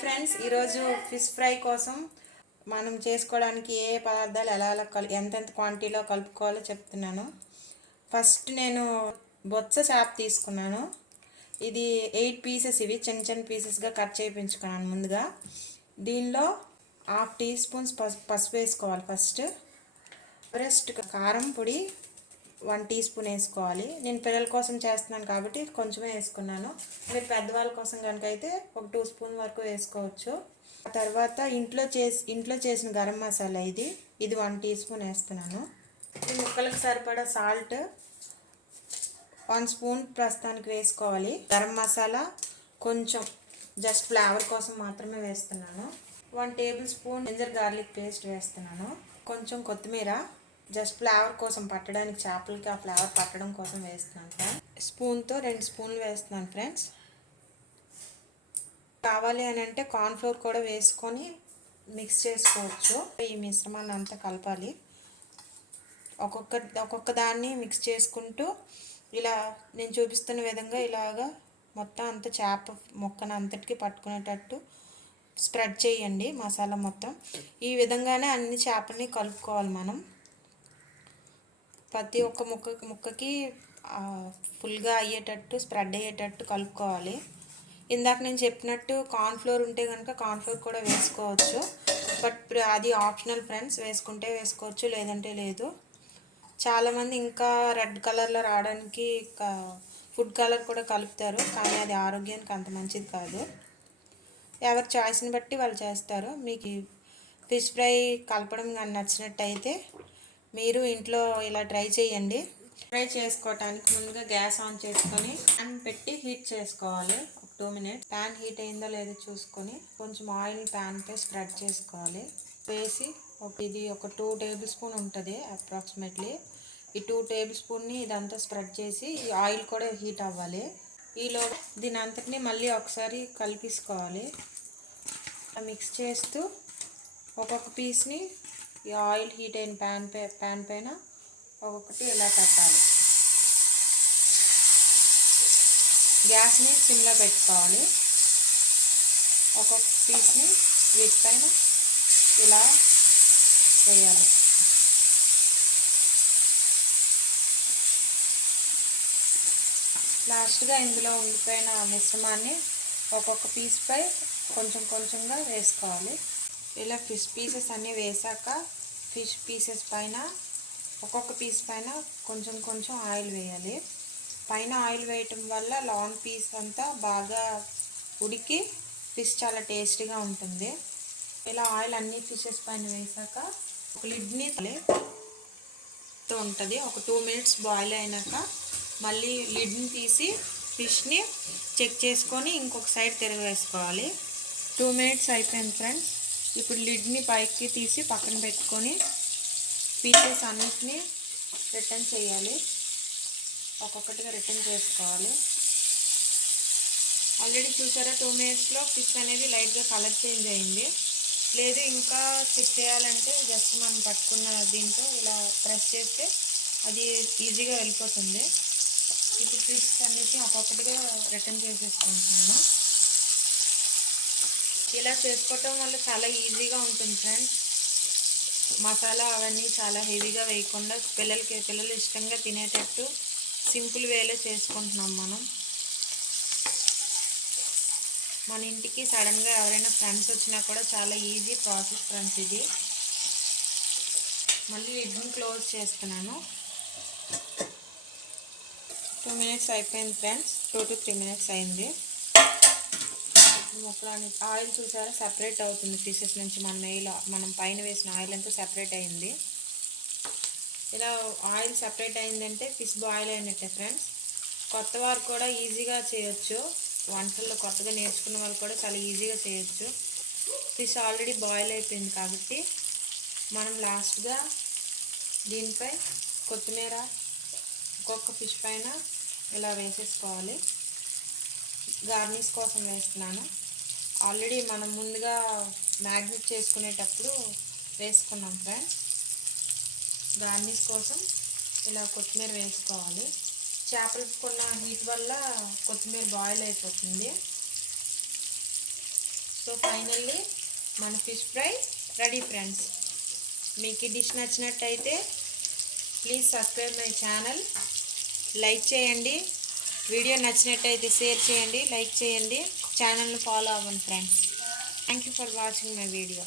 Friends ఈరోజు fish fry కోసం మనం చేసుకోవడానికి ఏ పదార్థాలు ఎలా ఎలా కలు ఎంతెంత క్వాంటిటీలో కలుపుకోవాలో చెప్తున్నాను. ఫస్ట్ నేను బొత్స చేప తీసుకున్నాను. ఇది ఎయిట్ పీసెస్ ఇవి చిన్న చిన్న పీసెస్గా కట్ చేయించుకున్నాను ముందుగా. దీనిలో హాఫ్ టీ స్పూన్స్ పసుపు వేసుకోవాలి ఫస్ట్. ఎవరెస్ట్ కారం పొడి వన్ టీ స్పూన్ వేసుకోవాలి. నేను పిల్లల కోసం చేస్తున్నాను కాబట్టి కొంచెమే వేసుకున్నాను. మీరు పెద్దవాళ్ళ కోసం కనుక అయితే ఒక టూ స్పూన్ వరకు వేసుకోవచ్చు. ఆ తర్వాత ఇంట్లో చేసి ఇంట్లో చేసిన గరం మసాలా ఇది. ఇది వన్ టీ స్పూన్ వేస్తున్నాను. ఈ ముక్కలకు సరిపడా సాల్ట్ వన్ స్పూన్ ప్రస్తుతానికి వేసుకోవాలి. గరం మసాలా కొంచెం జస్ట్ ఫ్లేవర్ కోసం మాత్రమే వేస్తున్నాను. One tablespoon ginger garlic paste వేస్తున్నాను. కొంచెం కొత్తిమీర జస్ట్ ఫ్లేవర్ కోసం పట్టడానికి చేపలకి ఆ ఫ్లేవర్ పట్టడం కోసం వేస్తున్నాను ఫ్రెండ్స్ స్పూన్తో రెండు స్పూన్లు వేస్తున్నాను ఫ్రెండ్స్ కావాలి అని అంటే కార్న్ఫ్లోర్ కూడా వేసుకొని మిక్స్ చేసుకోవచ్చు. ఈ మిశ్రమాన్ని అంతా కలపాలి. ఒక్కొక్క ఒక్కొక్క దాన్ని మిక్స్ చేసుకుంటూ ఇలా నేను చూపిస్తున్న విధంగా ఇలాగా మొత్తం అంత చేప మొక్కను అంతటికి పట్టుకునేటట్టు స్ప్రెడ్ చేయండి మసాలా మొత్తం. ఈ విధంగానే అన్ని చేపల్ని కలుపుకోవాలి మనం. ప్రతి ఒక్క ముక్క ముక్కకి ఫుల్గా అయ్యేటట్టు స్ప్రెడ్ అయ్యేటట్టు కలుపుకోవాలి. ఇందాక నేను చెప్పినట్టు కార్న్ఫ్లోర్ ఉంటే కనుక కార్న్ఫ్లోర్ కూడా వేసుకోవచ్చు. బట్ అది ఆప్షనల్ ఫ్రెండ్స్ వేసుకుంటే వేసుకోవచ్చు లేదంటే లేదు. చాలామంది ఇంకా రెడ్ కలర్లో రావడానికి ఫుడ్ కలర్ కూడా కలుపుతారు. కానీ అది ఆరోగ్యానికి అంత మంచిది కాదు. ఎవరి చాయిస్ని బట్టి వాళ్ళు చేస్తారు. మీకు ఫిష్ ఫ్రై కలపడం కానీ నచ్చినట్టయితే మీరు ఇంట్లో ఇలా ట్రై చేయండి. ఫ్రై చేసుకోవటానికి ముందుగా గ్యాస్ ఆన్ చేసుకొని ప్యాన్ పెట్టి హీట్ చేసుకోవాలి. ఒక టూ మినిట్స్. ప్యాన్ హీట్ అయిందో లేదో చూసుకొని కొంచెం ఆయిల్ ప్యాన్పై స్ప్రెడ్ చేసుకోవాలి. వేసి ఒక ఇది ఒక టూ టేబుల్ స్పూన్ ఉంటుంది అప్రాక్సిమేట్లీ. ఈ టూ టేబుల్ స్పూన్ని ఇదంతా స్ప్రెడ్ చేసి ఈ ఆయిల్ కూడా హీట్ అవ్వాలి. ఈలో దీని అంతటిని మళ్ళీ ఒకసారి కలిపేసుకోవాలి. మిక్స్ చేస్తూ ఒక్కొక్క పీస్ని ఈ ఆయిల్ హీట్ అయిన ప్యాన్ పై ప్యాన్ పైన ఒక్కొక్కటి ఇలా పెట్టాలి. గ్యాస్ని సిమ్లో పెట్టుకోవాలి. ఒక్కొక్క పీస్ని వీటిపైన ఇలా వేయాలి. లాస్ట్గా ఇందులో ఉండిపోయిన మిశ్రమాన్ని ఒక్కొక్క పీస్పై కొంచెం కొంచెంగా వేసుకోవాలి. ఇలా ఫిష్ పీసెస్ అన్నీ వేసాక ఫిష్ పీసెస్ పైన ఒక్కొక్క పీస్ పైన కొంచెం కొంచెం ఆయిల్ వేయాలి. పైన ఆయిల్ వేయటం వల్ల లాంగ్ పీస్ అంతా బాగా ఉడికి ఫిష్ చాలా టేస్టీగా ఉంటుంది. ఇలా ఆయిల్ అన్ని ఫిషెస్ పైన వేసాక ఒక లిడ్ని ఉంటుంది. ఒక టూ మినిట్స్ బాయిల్ అయినాక మళ్ళీ లిడ్ని తీసి ఫిష్ని చెక్ చేసుకొని ఇంకొక సైడ్ తిరగవేసుకోవాలి టూ మినిట్స్ అయిపోయింది ఫ్రెండ్స్. ఇప్పుడు లిడ్ని పైకి తీసి పక్కన పెట్టుకొని పీసెస్ అన్నిటినీ రిటర్న్ చేయాలి. ఒక్కొక్కటిగా రిటర్న్ చేసుకోవాలి. ఆల్రెడీ చూసారా టూ మినిట్స్లో ఫిష్ అనేది లైట్గా కలర్ చేంజ్ అయింది. లేదు ఇంకా చెక్ చేయాలంటే జస్ట్ మనం పట్టుకున్న దీంతో ఇలా ప్రెస్ చేస్తే అది ఈజీగా వెళ్ళిపోతుంది. ఇప్పుడు ఫిష్ అన్నిటిని ఒక్కొక్కటిగా రిటర్న్ చేసేసుకుంటున్నాను. ఇలా చేసుకోవటం వల్ల చాలా ఈజీగా ఉంటుంది ఫ్రెండ్స్ మసాలా అవన్నీ చాలా హెవీగా వేయకుండా పిల్లలకి పిల్లలు ఇష్టంగా తినేటట్టు సింపుల్ వేలో చేసుకుంటున్నాం మనం. మన ఇంటికి సడన్గా ఎవరైనా ఫ్రెండ్స్ వచ్చినా కూడా చాలా ఈజీ ప్రాసెస్ ఫ్రెండ్స్ ఇది. మళ్ళీ లిడ్ని క్లోజ్ చేస్తున్నాను. టూ మినిట్స్ అయిపోయింది friends two to three minutes అయింది. ముక్కలని ఆయిల్ చూసారా? సపరేట్ అవుతుంది ఫిషెస్ నుంచి మన నెయ్యిలో మనం పైన వేసిన ఆయిల్ అంతా సపరేట్ అయింది. ఇలా ఆయిల్ సపరేట్ అయిందంటే ఫిష్ బాయిల్ అయినట్టే ఫ్రెండ్స్ కొత్త వారు కూడా ఈజీగా చేయొచ్చు. వంటల్లో కొత్తగా నేర్చుకున్న వాళ్ళు కూడా చాలా ఈజీగా చేయొచ్చు. ఫిష్ ఆల్రెడీ బాయిల్ అయిపోయింది కాబట్టి మనం లాస్ట్గా దీనిపై కొత్తిమీర ఒక్కొక్క ఫిష్ పైన ఇలా వేసేసుకోవాలి. గార్నిష్ కోసం వేస్తున్నాను. ఆల్రెడీ మనం ముందుగా మ్యాగ్నెట్ చేసుకునేటప్పుడు వేసుకున్నాం ఫ్రెండ్స్. గార్నిష్ కోసం ఇలా కొత్తిమీర వేసుకోవాలి. చేపలుకున్న హీట్ వల్ల కొత్తిమీర బాయిల్ అయిపోతుంది. సో ఫైనల్లీ మన ఫిష్ ఫ్రై రెడీ ఫ్రెండ్స్. మీకు ఈ డిష్ నచ్చినట్టయితే please subscribe my channel. Like చేయండి. వీడియో నచ్చినట్టయితే షేర్ చేయండి. లైక్ చేయండి. ఛానల్ను ఫాలో అవ్వండి friends thank you for watching my video